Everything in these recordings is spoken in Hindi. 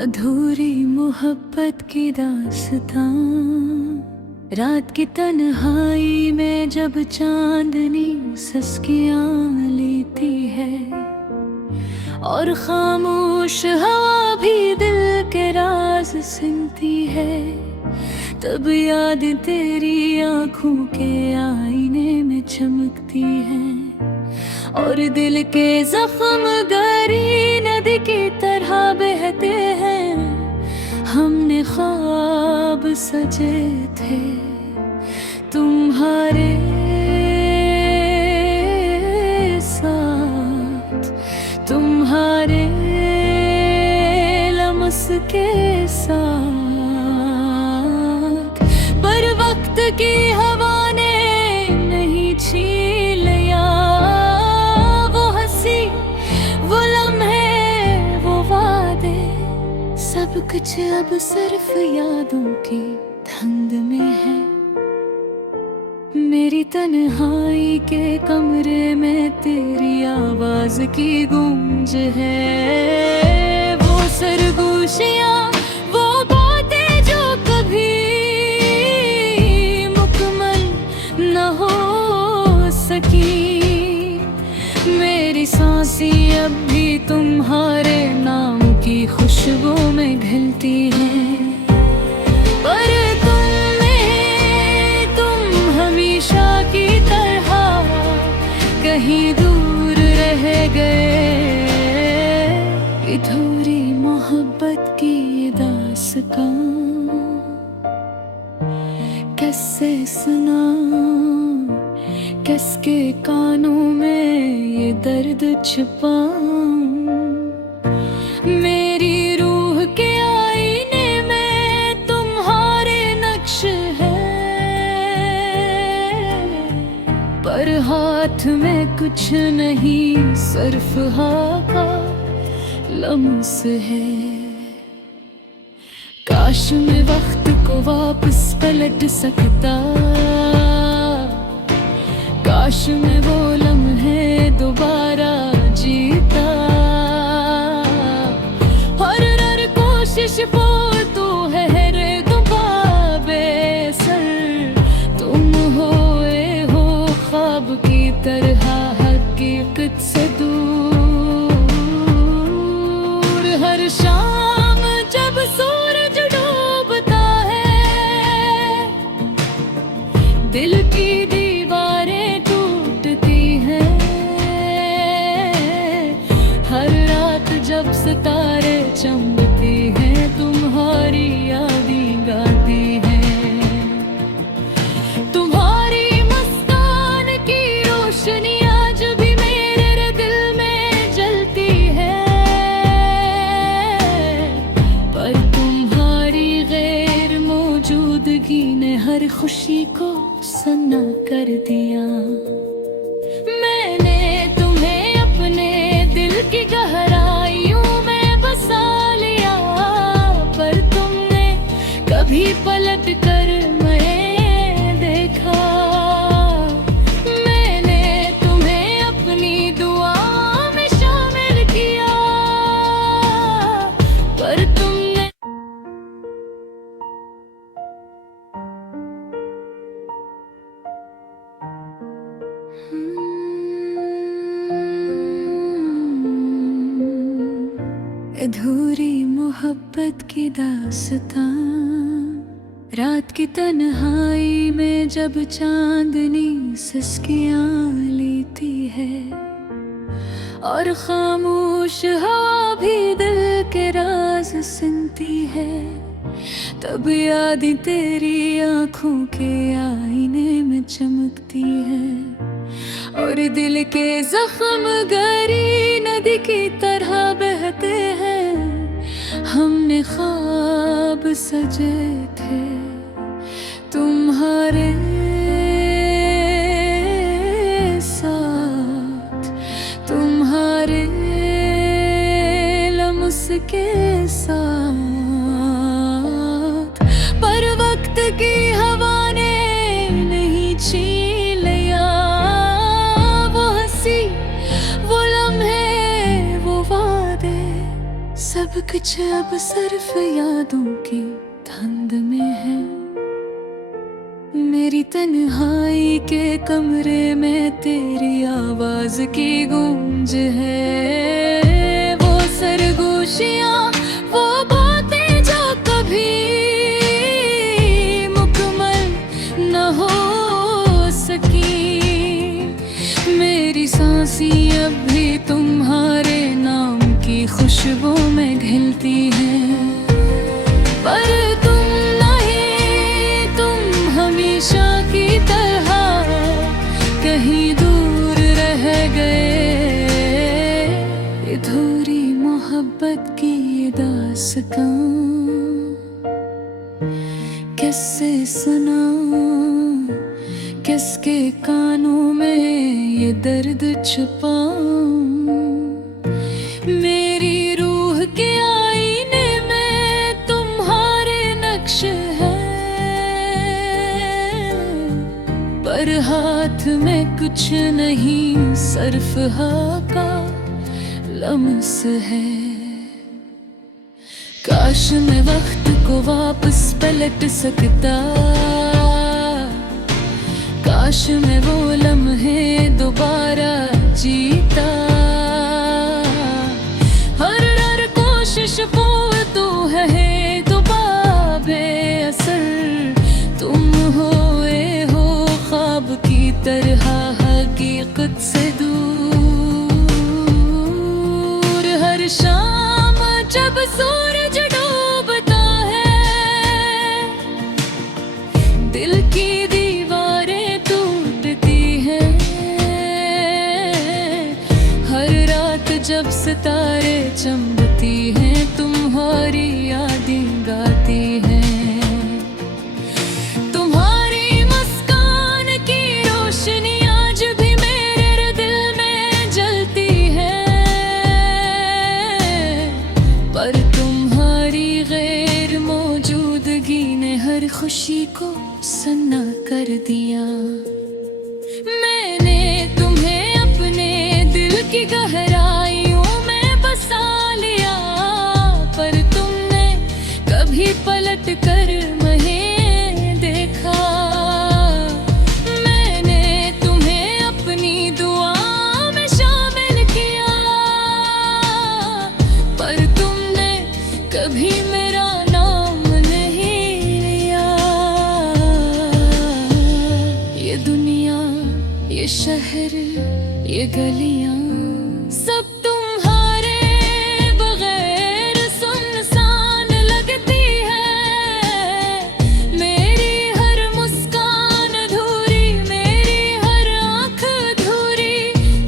अधूरी मोहब्बत की दास्तां, रात की तन्हाई में जब चांदनी सस्कियां लेती है और खामोश हवा भी दिल के राज सुनती है, तब याद तेरी आंखों के आईने में चमकती है और दिल के जख्म गहरी नदी की तरह बहते हैं। हमने ख्वाब सजे थे तुम्हारे साथ, तुम्हारे लम्स के साथ, पर वक्त की हवा ने नहीं छीन लिया वो हंसी, वो लम्हे, वो वादे, सब कुछ अब सिर्फ यादों की धुंध में है। मेरी तन्हाई के कमरे में तेरी आवाज की गूंज है, वो सरगोशियां, वो बातें जो कभी मुकम्मल न हो सकी। मेरी सांसें अब भी तुम्हारे नाम की खुशबू में घुलती हैं, पर तुम हमेशा की तरह कहीं दूर रह गए। अधूरी मोहब्बत की ये दास्तां कैसे सुनाऊं, किसके कानों में ये दर्द छुपाऊं। मेरी रूह के आईने में तुम्हारे नक्श है, पर हाथ में कुछ नहीं, सिर्फ हाँ का लम्स है। काश मैं वक्त को वापस पलट सकता, काश मैं वो लम्हे दोबारा जीता। हर कोशिश वो तो है रे दुबाबे सर, तुम होए हो ख्वाब की तरह हकीकत से दूर। हर शाम जब सूरज डूबता है, दिल की दीवारें टूटती हैं। हर रात जब सितारे चमकती हैं, तुम्हारी यादें गाती हैं। तुम्हारी मुस्कान की रोशनी आज भी मेरे दिल में जलती है, पर तुम्हारी गैर मौजूदगी ने हर खुशी को सन्ना कर दिया। मैंने तुम्हें अपने दिल की गहराइयों में बसा लिया, पर तुमने कभी पलट कर मैं देखा। मैंने तुम्हें अपनी दुआ में शामिल किया, पर तुमने अधूरी मोहब्बत की दास्तां, रात की तन्हाई में जब चांदनी सिसकियां लेती है और खामोश हवा भी दिल के राज सुनती है, तब यादें तेरी आंखों के आईने में चमकती है और दिल के जख्म गहरी नदी की तरह बहते हैं। हमने ख्वाब सजे थे तुम्हारे साथ, तुम्हारे लम्स के साथ, पर वक्त की हवा ने नहीं छीन लिया वो हंसी, वो लम्हे, वो वादे, सब कुछ अब सिर्फ यादों की धुंध में है। मेरी तन्हाई के कमरे में तेरी आवाज की गूंज है। वो सरगोशियां, वो बातें जो कभी मुकम्मल न हो सकी। मेरी सांसें अब भी तुम्हारे नाम की खुशबू में घिलती हैं, पर तुम नहीं, तुम हमेशा की तरह कहीं दूर रह गए। अधूरी मोहब्बत की ये दास्तां किससे सुना, किसके कानों में ये दर्द छुपाऊं। मेरी रूह के आईने में तुम्हारे नक्श हैं, पर हाथ में कुछ नहीं, सिर्फ का लम्स है। काश मैं वक्त को वापस पलट सकता, काश मैं वो लम्हे दोबारा जीता। हर कोशिश वो तो है तो बाबे असर, तुम होए हो ख्वाब की तरह हकीकत से दूर। हर शाम जब सूरज डूबता है, दिल की दीवारें टूटती हैं। हर रात जब सितारे चमकती हैं, तुम्हारी यादें गाती हैं। तुम्हारी मुस्कान की रोशनी आज भी मेरे दिल में जलती है, पर तुम्हारी गैर मौजूदगी ने हर खुशी को सन्ना कर दिया। मैंने तुम्हें अपने दिल की गहराइयों में बसा लिया, पर तुमने कभी पलट कर नहीं देखा। मैंने तुम्हें अपनी दुआ में शामिल किया, पर तुमने कभी मेरा नाम नहीं लिया। ये दुनिया, ये शहर, ये गलियां सब तुम्हारे बगैर सुनसान लगती है। मेरी हर मुस्कान अधूरी, मेरी हर आँख अधूरी,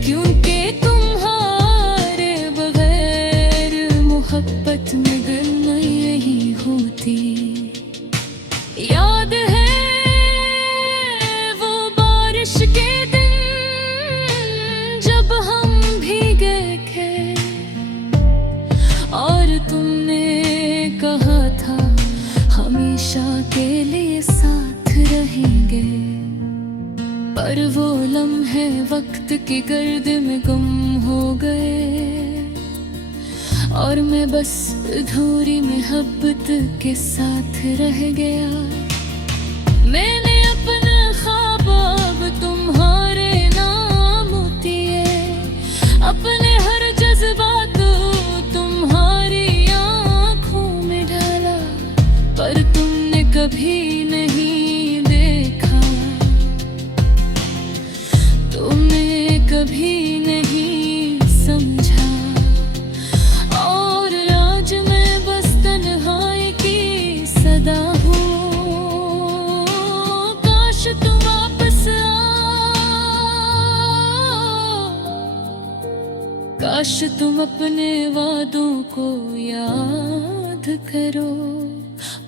क्योंकि तुम्हारे बगैर मोहब्बत में गिरना यही होती। याद है वो बारिश के दिन जब हम भीगे थे, और तुमने कहा था हमेशा के लिए साथ रहेंगे। पर वो लम्हे वक्त की गर्द में गुम हो गए, और मैं बस अधूरी मोहब्बत के साथ रह गया। मैंने अपना ख्वाब अब तुम्हारे नाम दिए, अपने हर जज्बात तुम्हारी आँखों में डाला, पर तुमने कभी नहीं देखा, तुमने कभी नहीं समझा। और आज मैं बस तन्हाई की सदा हूँ। काश तुम वापस काश तुम अपने वादों को याद करो,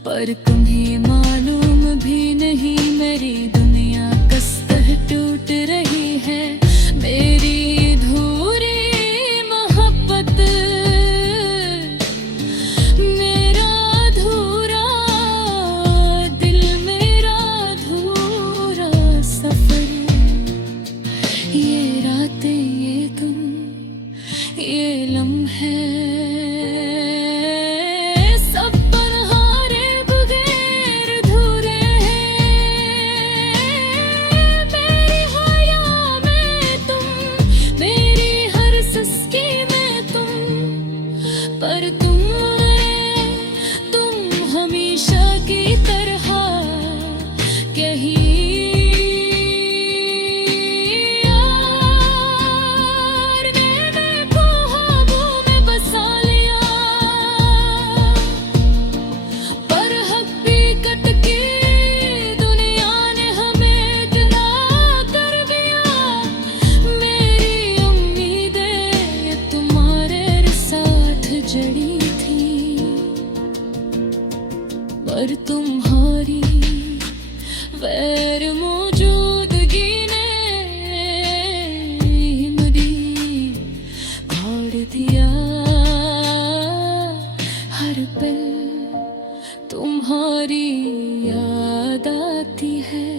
पर तुम्हें मालूम भी नहीं मेरी दुनिया किस तरह टूट रही है। मेरी अधूरी मोहब्बत, मेरा अधूरा दिल, मेरा अधूरा सफर। ये रातें, ये तुम, ये लम्हे तुम्हारी गैर मौजूदगी ने मुझे फाड़ दिया। हर पल तुम्हारी याद आती है,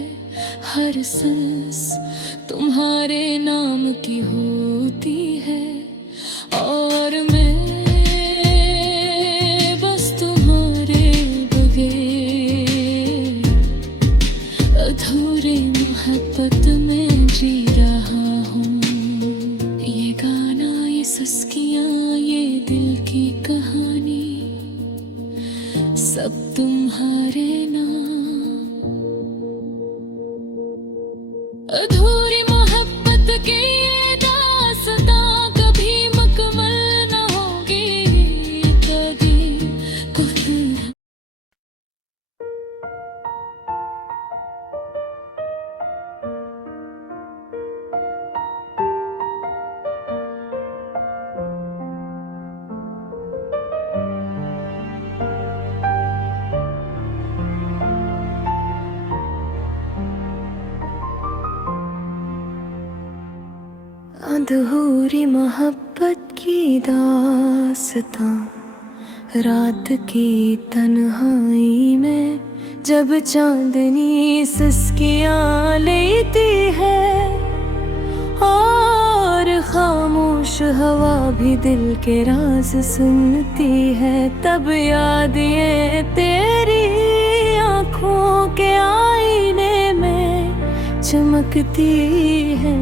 हर सांस तुम्हारे नाम की होती है, और मैं बस तुम्हारे बगैर अधूरे मोहब्बत में जी रहा हूँ। ये गाना, ये सस्कियाँ, ये दिल की कहानी, सब तुम्हारे नाम। अधूरी मोहब्बत की ये दास्तां कभी मुकम्मल न होगी, कभी कुछ। अधूरी मोहब्बत की दास्तां, रात की तन्हाई में जब चांदनी सिसकियाँ लेती है, और खामोश हवा भी दिल के राज सुनती है, तब याद ये तेरी आँखों के आईने में चमकती है,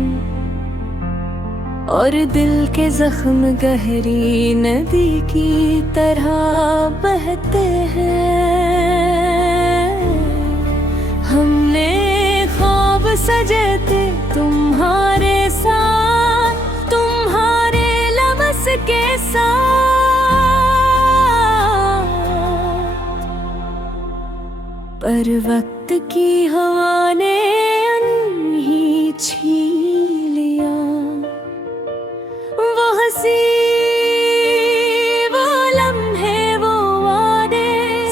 और दिल के जख्म गहरी नदी की तरह बहते हैं। हमने ख्वाब सजे थे तुम्हारे साथ, तुम्हारे लमस के साथ, पर वक्त की हवा ने अनही छीन लिया। वो हंसी, वो लम्हे, वो वादे,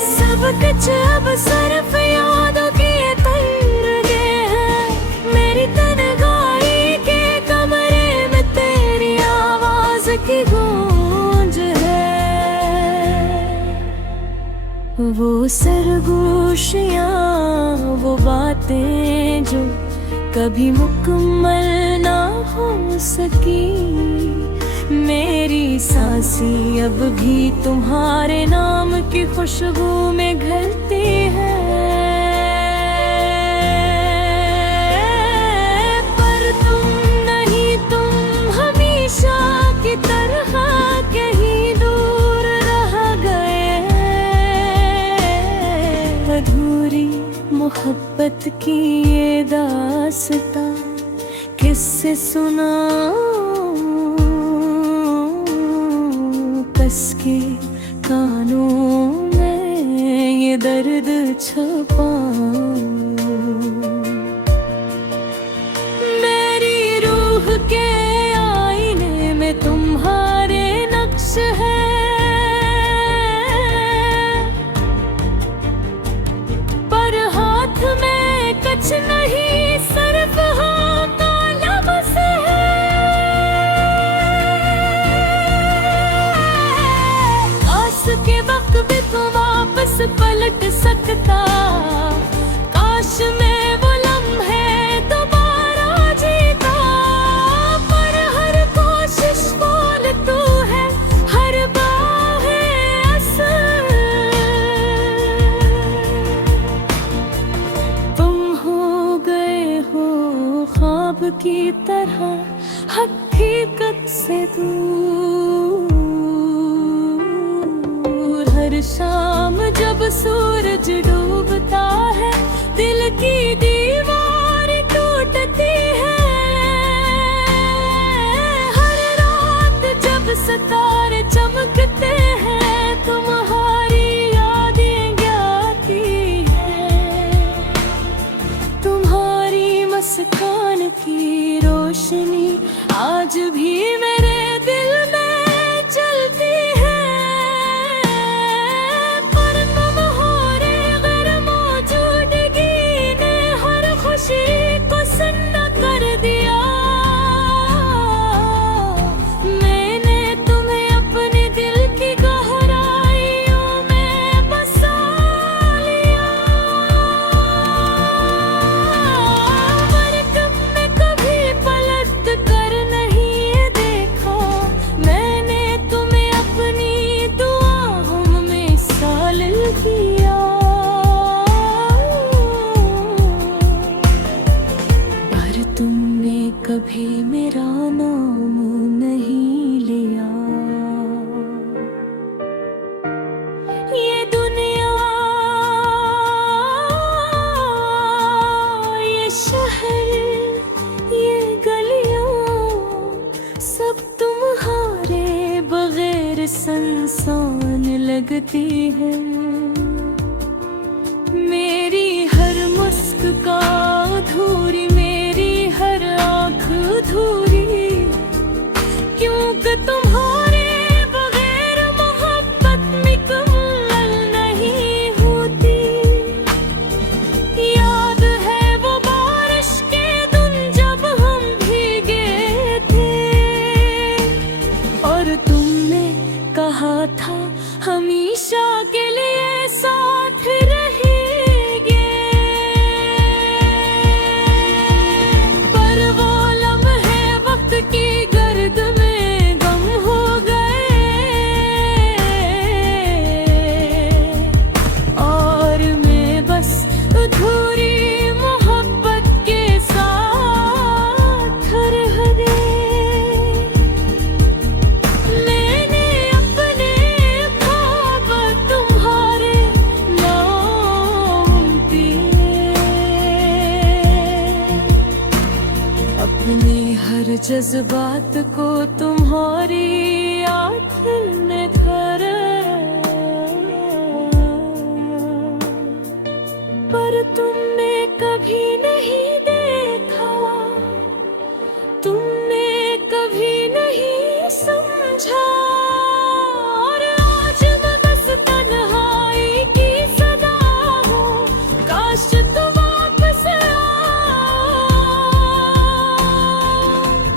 सब कुछ अब सिर्फ यादों की तर गए हैं। मेरी तन्हाई के कमरे में तेरी आवाज की गूंज है। वो सरगोशियाँ, वो बातें जो कभी मुकम्मल ना हो सकी, मेरी सांसें अब भी तुम्हारे नाम की खुशबू में घलती है। पर तुम नहीं, तुम हमेशा की तरह कहीं दूर रह गए। अधूरी मोहब्बत की ये दास्तां किससे सुनाऊं, कसके कानों में ये दर्द छुपाऊं। मेरी रूह के आईने में तुम्हारे नक्श है, पर हाथ में कुछ नहीं, सिर्फ हाँ का लफ्ज़ है। काश के वक्त भी तो वापस पलट सकता, काश मैं वो लम्हे दोबारा जीता, पर हर कोशिश बोल तू है, हर बाहें असर। तुम हो गए हो ख्वाब की तरह हकीकत से दूर। हर शाम जब सूरज डूबता है, दिल की दीवार टूटती है। हर रात जब सितारे चमकते हैं, तुम्हारी यादें आती हैं। तुम्हारी मुस्कान की रोशनी आज भी मेरे दिल में जलती है, पर तुम हो रे गैर लगती है। मेरी हर मुस्कान अधूरी, मेरी हर आँख अधूरी, क्योंकि तुम्हारे बगैर मोहब्बत मुकम्मल नहीं होती। याद है वो बारिश के दिन जब हम भीगे थे और तुमने कहा था हमेशा के लिए साथ रहेंगे। पर वो लम्हे वक्त की गर्द में गम हो गए और मैं बस अधूरी मोहब्बत के साथ रह गई। मैंने अपने ख्वाब तुम्हारे नाम दिए, अपने हर जज्बात को तुम्हारी याद में खरा, पर तुमने कभी नहीं देखा, तुमने कभी नहीं समझा। और आज मैं बस तन्हाई की सदा हूँ, काश तू वापस आओ।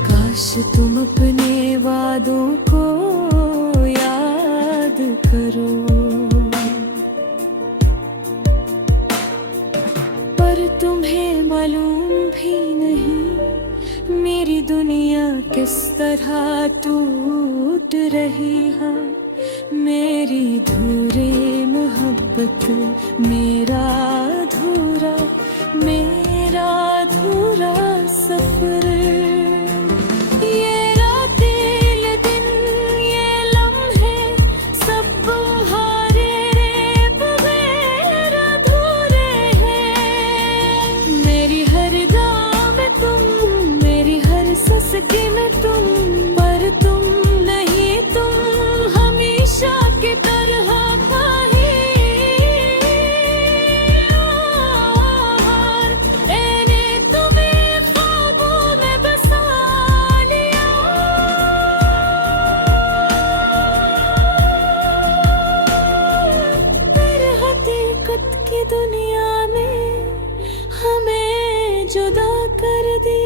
काश तुम अपने वादों को याद करो, पर तुम्हें मालूम भी नहीं मेरी दुनिया किस तरह टूट रही है। मेरी धूरे मोहब्बत, मेरा अधूरा सफर। ये रातें दिन, ये लम्हे सब तुम्हारे बगैर अधूरे हैं। मेरी हर गाँव में तुम, मेरी हर ससकी में तुम, पर तुम नहीं, तुम हमेशा की तरह मैंने तुम्हें ख्वाबों में बसा लिया। फिर हकीकत की दुनिया ने हमें जुदा कर दिया।